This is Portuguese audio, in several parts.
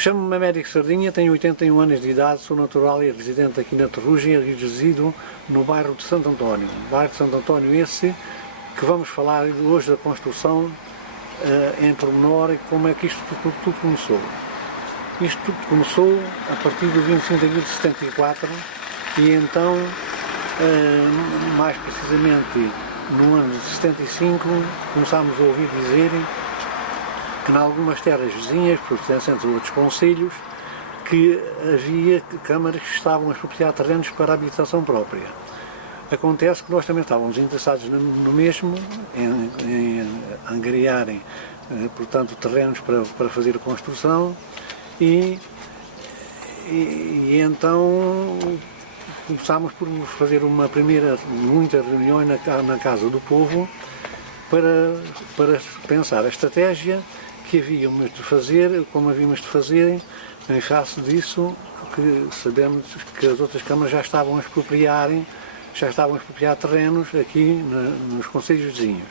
Chamo-me Américo Sardinha, tenho 81 anos de idade, sou natural e residente aqui na Terrugem e resido no bairro de Santo António. Bairro de Santo António esse que vamos falar hoje da construção em pormenor e como é que isto tudo começou. Isto tudo começou a partir do 25 de abril de 74 e então, mais precisamente no ano de 75, começámos a ouvir dizerem que em algumas terras vizinhas, pertencentes a outros concelhos, que havia câmaras que estavam a expropriar terrenos para a habitação própria. Acontece que nós também estávamos interessados no mesmo, em angariarem, portanto, terrenos para fazer a construção e então começámos por fazer uma primeira, muitas reuniões na Casa do Povo para pensar a estratégia que havíamos de fazer, como havíamos de fazer, em face disso, que sabemos que as outras câmaras já estavam a expropriar terrenos aqui nos concelhos vizinhos.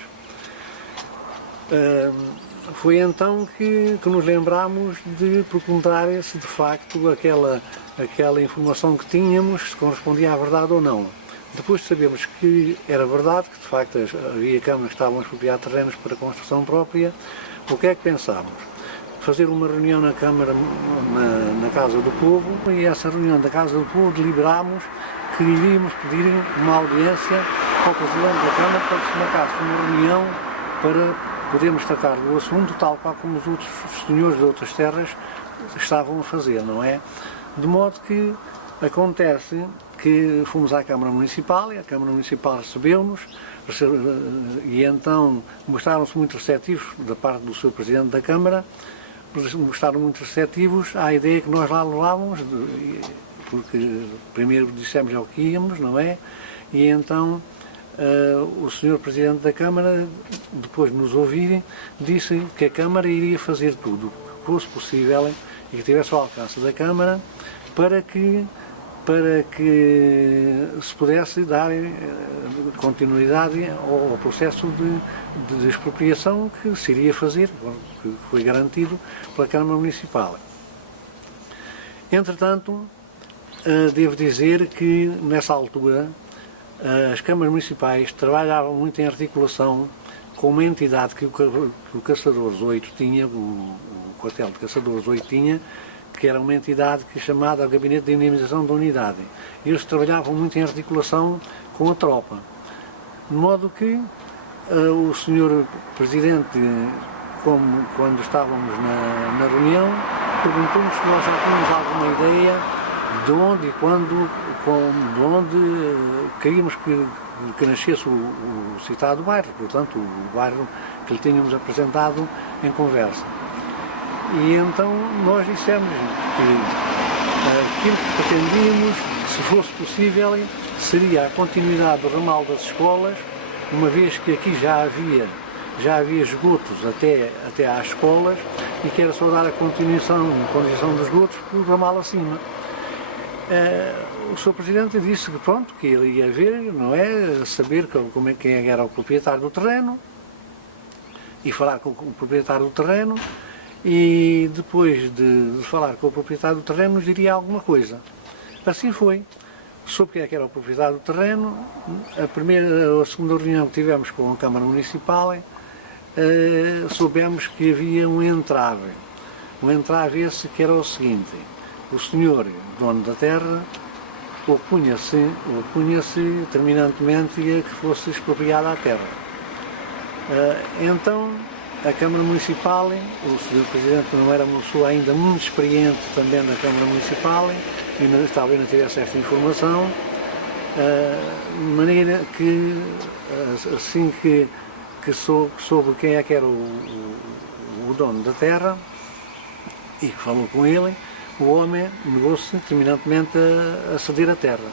Foi então que nos lembrámos de perguntar se de facto aquela informação que tínhamos se correspondia à verdade ou não. Depois de sabermos que era verdade, que de facto havia câmaras que estavam a expropriar terrenos para construção própria, o que é que pensámos? Fazer uma reunião na Câmara, na Casa do Povo, e essa reunião da Casa do Povo deliberámos que iríamos pedir uma audiência ao Presidente da Câmara para que se marcasse uma reunião para podermos tratar do assunto tal qual como os outros senhores de outras terras estavam a fazer, não é? De modo que acontece que fomos à Câmara Municipal e a Câmara Municipal recebeu-nos e então mostraram-se muito receptivos da parte do Sr. Presidente da Câmara, mostraram muito receptivos à ideia que nós lá levávamos, porque primeiro dissemos ao que íamos, não é? E então o Sr. Presidente da Câmara, depois de nos ouvirem, disse que a Câmara iria fazer tudo o que fosse possível e que tivesse ao alcance da Câmara para que se pudesse dar continuidade ao processo de expropriação que se iria fazer, que foi garantido pela Câmara Municipal. Entretanto, devo dizer que nessa altura as câmaras municipais trabalhavam muito em articulação com uma entidade que o Caçadores 8 tinha, o quartel de Caçadores 8 tinha, que era uma entidade chamada Gabinete de Indemnização da Unidade. Eles trabalhavam muito em articulação com a tropa. De modo que o Sr. Presidente, quando estávamos na reunião, perguntou-nos se nós já tínhamos alguma ideia de onde e quando, de onde queríamos que nascesse o citado bairro, portanto, o bairro que lhe tínhamos apresentado em conversa. E então nós dissemos que aquilo que pretendíamos, se fosse possível, seria a continuidade do ramal das escolas, uma vez que aqui já havia esgotos até às escolas e que era só dar a condição dos esgotos pelo ramal acima. O Sr. Presidente disse que pronto, que ele ia ver, não é, saber quem era o proprietário do terreno e falar com o proprietário do terreno. E depois de falar com o proprietário do terreno nos diria alguma coisa. Assim foi. Soube quem é que era o proprietário do terreno. A segunda reunião que tivemos com a Câmara Municipal, soubemos que havia um entrave. Um entrave esse que era o seguinte: o senhor, dono da terra, opunha-se terminantemente a que fosse expropriada a terra. Então, a Câmara Municipal, o Sr. Presidente não era uma pessoa ainda muito experiente também da Câmara Municipal e talvez não tivesse esta informação, de maneira que assim que soube quem é que era o dono da terra e que falou com ele, o homem negou-se terminantemente a ceder a terra.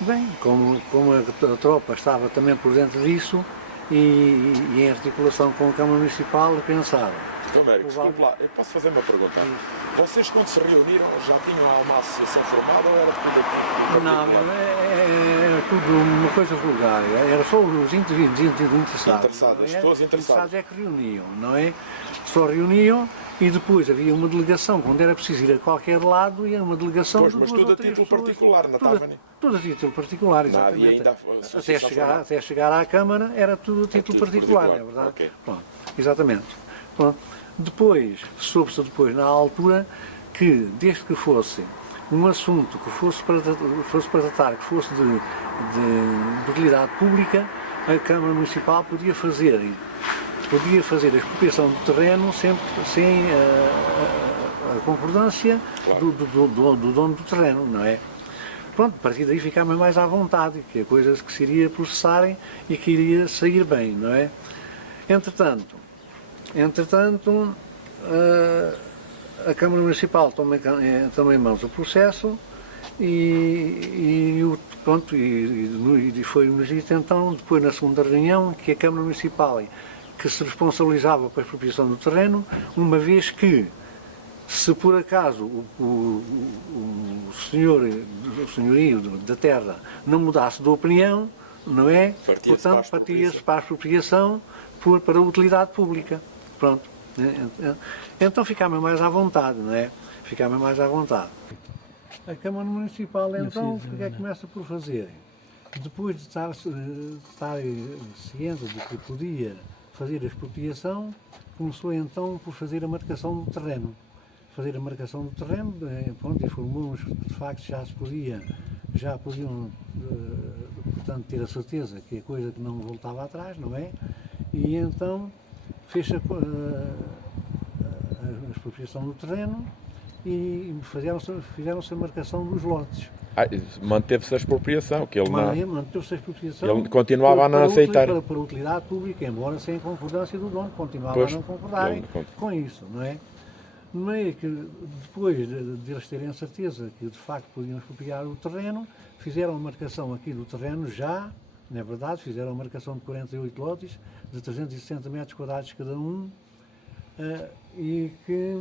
Bem, como a tropa estava também por dentro disso, e em articulação com a Câmara Municipal pensava. Então, Américo, desculpe lá, eu posso fazer uma pergunta? Vocês quando se reuniram já tinham uma associação formada ou era tudo aqui? Não, tudo uma coisa vulgar, era só os interessados. Interessados, não as é? pessoas interessadas. É que reuniam, não é? Só reuniam e depois havia uma delegação, quando era preciso ir a qualquer lado, ia uma delegação Pois, de mas duas tudo ou a três título pessoas. particular, não Tudo, estava nem. tudo a título particular, Não havia exatamente. ainda a associação formal. Até chegar à Câmara era tudo a título particular, é verdade? ok. Pronto, exatamente. Pronto. Depois, soube-se depois, na altura, que desde que fosse um assunto que fosse para tratar, que fosse de utilidade pública, a Câmara Municipal podia fazer a expropriação do terreno sempre sem a concordância Claro. do dono do terreno, não é? Pronto, a partir daí ficava mais à vontade, que é coisas que se iria processarem e que iria sair bem, não é? Entretanto, a Câmara Municipal toma em mãos o processo e foi-nos dito então, depois na segunda reunião, que a Câmara Municipal que se responsabilizava pela expropriação do terreno, uma vez que, se por acaso o senhorio da terra não mudasse de opinião, não é? Portanto, partia-se para a expropriação para a utilidade pública. Pronto. Então ficava mais à vontade, não é? Ficava mais à vontade. A Câmara Municipal, então, o que é que começa por fazer? Depois de estar ciente de que podia fazer a expropriação, começou então por fazer a marcação do terreno. Fazer a marcação do terreno, pronto, informou-nos que de facto já podiam, portanto, ter a certeza que é coisa que não voltava atrás, não é? E então fez a expropriação do terreno e fizeram-se a marcação dos lotes. Manteve-se a expropriação, que ele não... Manteve-se a expropriação. Ele continuava a não aceitar. Para utilidade pública, embora sem concordância do dono, continuava a não concordarem com isso, não é? No meio que, depois de eles terem a certeza que de facto podiam expropriar o terreno, fizeram a marcação aqui do terreno já, não é verdade, fizeram a marcação de 48 lotes, de 360 metros quadrados cada um, e que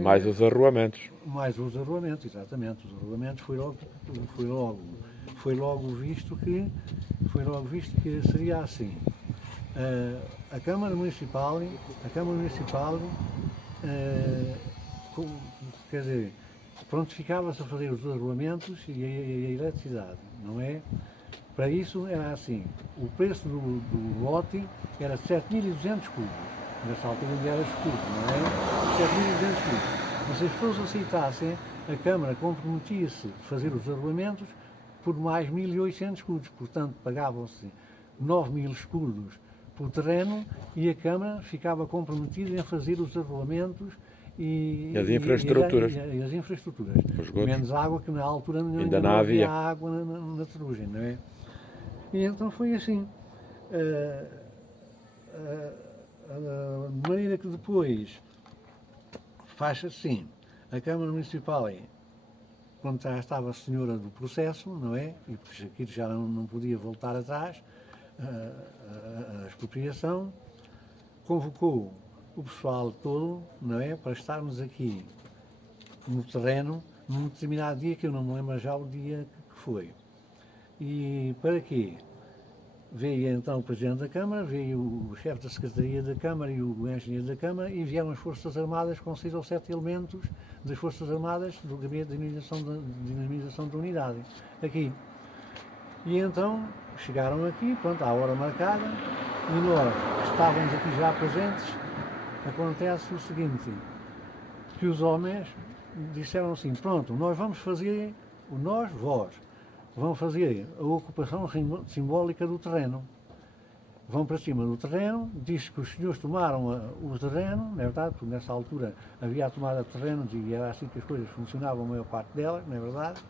Mais os arruamentos. Mais os arruamentos, exatamente. Os arruamentos foi logo visto que seria assim. A Câmara Municipal, quer dizer, prontificava-se a fazer os arruamentos e a eletricidade, não é? Para isso era assim, o preço do lote era 7.200 cubos, nessa altura ainda era escuro, não é? 7.200 cubos. Mas se as pessoas aceitassem, a Câmara comprometia-se a fazer os arruamentos por mais 1.800 escudos, portanto pagavam-se 9.000 escudos por terreno e a Câmara ficava comprometida em fazer os arruamentos e as infraestruturas. E as infraestruturas. Menos água, que na altura ainda não havia água na Ferrugem, não é? E então foi assim. De maneira que depois faz assim, a Câmara Municipal, quando já estava a senhora do processo, não é? E aquilo já não podia voltar atrás, a expropriação, convocou o pessoal todo, não é? Para estarmos aqui no terreno, num determinado dia, que eu não me lembro já o dia que foi. E para quê? Veio então o Presidente da Câmara, veio o chefe da Secretaria da Câmara e o engenheiro da Câmara e vieram as Forças Armadas com 6 ou 7 elementos das Forças Armadas do Gabinete de Dinamização da Unidade, aqui. E então chegaram aqui, pronto, à hora marcada, e nós estávamos aqui já presentes. Acontece o seguinte, que os homens disseram assim, pronto, nós vamos fazer, vós, vão fazer a ocupação simbólica do terreno. Vão para cima do terreno, diz que os senhores tomaram o terreno, não é verdade? Porque nessa altura havia a tomada de terrenos e era assim que as coisas funcionavam, a maior parte delas, não é verdade?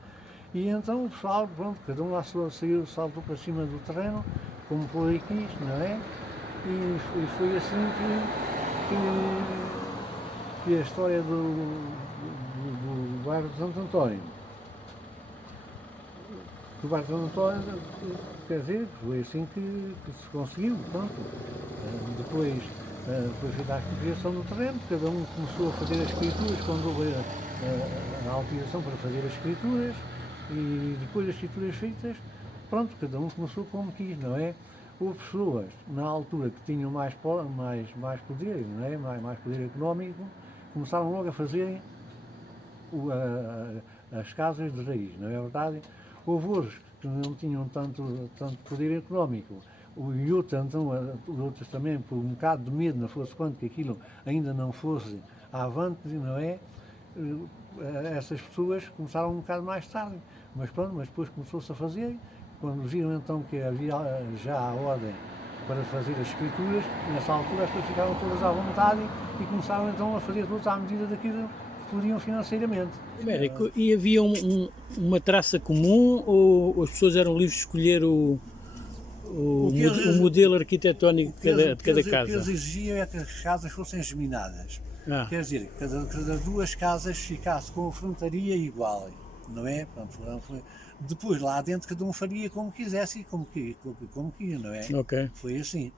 E então o pessoal, pronto, cada um lá saiu, saltou para cima do terreno, como foi quis, não é? E foi assim que a história do bairro de Santo António. O bairro de Santo António, quer dizer, foi assim que se conseguiu, pronto. Depois foi feita a expropriação do terreno, cada um começou a fazer as escrituras, quando houve a autorização para fazer as escrituras, E depois das escrituras feitas, pronto, cada um começou como quis, não é? Houve pessoas, na altura, que tinham mais poder, não é? Mais poder económico, começaram logo a fazerem as casas de raiz, não é verdade? Houve outros que não tinham tanto poder económico, e outros também, por um bocado de medo, não fosse quanto que aquilo ainda não fosse avante, não é? Essas pessoas começaram um bocado mais tarde, mas pronto, mas depois começou-se a fazer, quando viram então que havia já a ordem para fazer as escrituras, nessa altura as pessoas ficaram todas à vontade e começaram então a fazer tudo à medida daquilo que podiam financeiramente. Américo, e havia uma traça comum ou as pessoas eram livres de escolher o modelo arquitetónico de cada casa? O que eles exigiam é que as casas fossem geminadas. Quer dizer, cada duas casas ficasse com a frontaria igual, não é? Depois lá dentro cada um faria como quisesse e como queria, não é? Ok. Foi assim.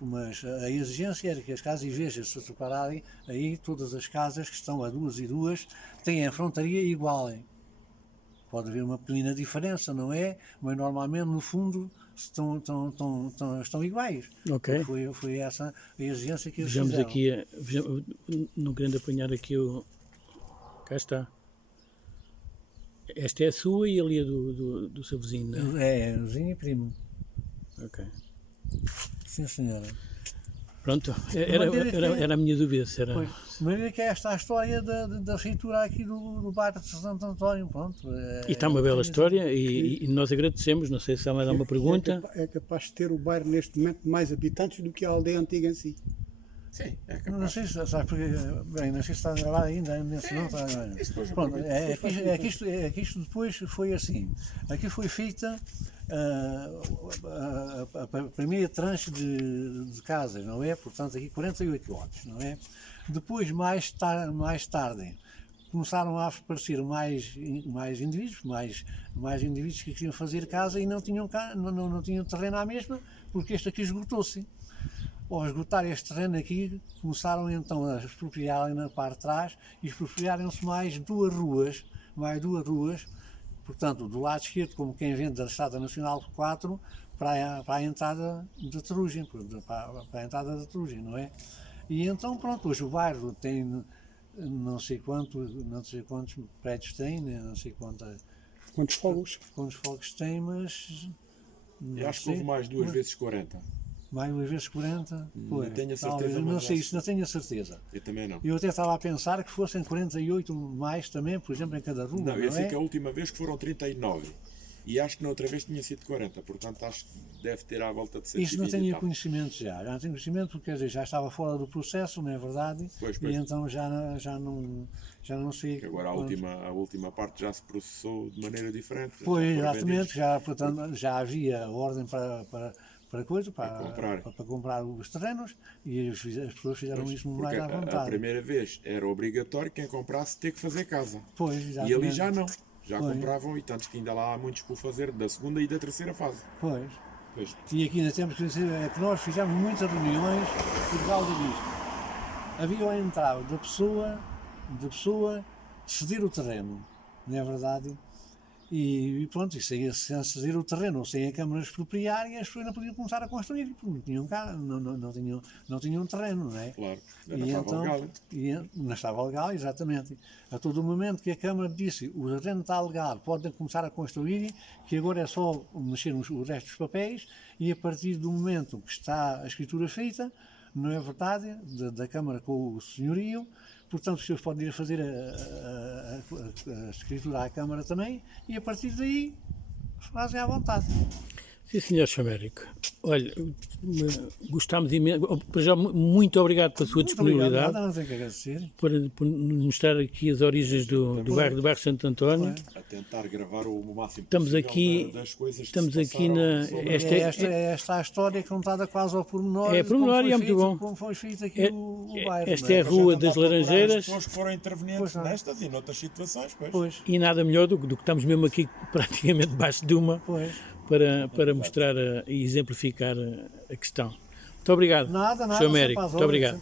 Mas a exigência era que as casas, em vez de se separarem, aí todas as casas que estão a duas e duas têm a frontaria igual. Pode haver uma pequena diferença, não é? Mas normalmente no fundo estão iguais. Ok. Foi essa a exigência que eles Vejamos fizeram. aqui, não querendo apanhar aqui o... Cá está. Esta é a sua e ali é do seu vizinho, não é? É, vizinho e primo. Ok. Sim, senhora. Pronto, era a minha dúvida se era... Pois, mas é que esta é a história da feitura aqui do bairro de Santo António, pronto. E está uma bela história e nós agradecemos, não sei se há mais alguma pergunta. É capaz de ter o bairro neste momento mais habitantes do que a aldeia antiga em si. Sim, é capaz. Não sei se sabe porque, bem, não sei se está a gravar ainda, nesse não está a gravar. Pronto, é que isto depois foi assim. Aqui foi feita a primeira tranche de casas, não é? Portanto, aqui 48 lotes, não é? Depois, mais tarde, começaram a aparecer mais indivíduos, mais indivíduos que queriam fazer casa e não tinham terreno à mesma, porque este aqui esgotou-se. Ao esgotar este terreno aqui, começaram então a expropriarem na parte de trás e expropriaram-se mais duas ruas, portanto, do lado esquerdo, como quem vem da Estrada Nacional 4, para a entrada da Terugem, para a entrada da Terugem, não é? E então, pronto, hoje o bairro tem não sei quantos prédios tem, não sei Quantos fogos tem, mas... Eu acho que houve mais 2 vezes 40. Mais 2 vezes 40? Não tenho a certeza. Talvez, não sei isso, não tenho a certeza. Eu também não. Eu até estava a pensar que fossem 48 mais também, por exemplo, em cada rua. Não, eu sei é? que a última vez que foram 39. E acho que na outra vez tinha sido 40, portanto acho que deve ter à volta de 120. Isso não tenho conhecimento já não tenho conhecimento porque, quer dizer, já estava fora do processo, não é verdade? Pois. E então já não sei. Agora a última parte já se processou de maneira diferente. Pois, exatamente, portanto, já havia ordem para comprar os terrenos e as pessoas fizeram isso mais à vontade. A primeira vez era obrigatório quem comprasse ter que fazer casa. Pois, e ali já não. Já compravam e tantos que ainda lá há muitos por fazer da segunda e da terceira fase. Pois. Pois. E aqui ainda temos que dizer que nós fizemos muitas reuniões por causa disto. Havia a entrada da pessoa ceder o terreno, não é verdade? E pronto, e sem ceder o terreno ou sem a Câmara expropriar, e as pessoas não podiam começar a construir, porque não tinham casa, não tinham terreno, não é? Claro, estava legal. Não estava legal, exatamente. A todo momento que a Câmara disse o terreno está legal, podem começar a construir, que agora é só mexer o resto dos papéis, e a partir do momento que está a escritura feita, não é verdade, da Câmara com o senhorio, portanto os senhores podem ir a fazer a escritura à Câmara também, e a partir daí fazem à vontade. Sim, Sr. Chamérico. Olha, gostámos imenso. Já, muito obrigado pela sua disponibilidade. Não tenho que agradecer. Por nos mostrar aqui as origens do bairro Santo António. A tentar gravar o máximo estamos possível aqui, das coisas estamos que se aqui na... Esta é a história contada quase ao pormenor. É pormenor e é muito bom. Como foi feito aqui o bairro. Esta é a Rua das Laranjeiras. As pessoas que foram intervenientes nestas e noutras situações. Pois. E nada melhor do que estamos mesmo aqui praticamente debaixo de uma. Para mostrar e exemplificar a questão. Muito obrigado. Nada, Sr. Américo, muito obrigado.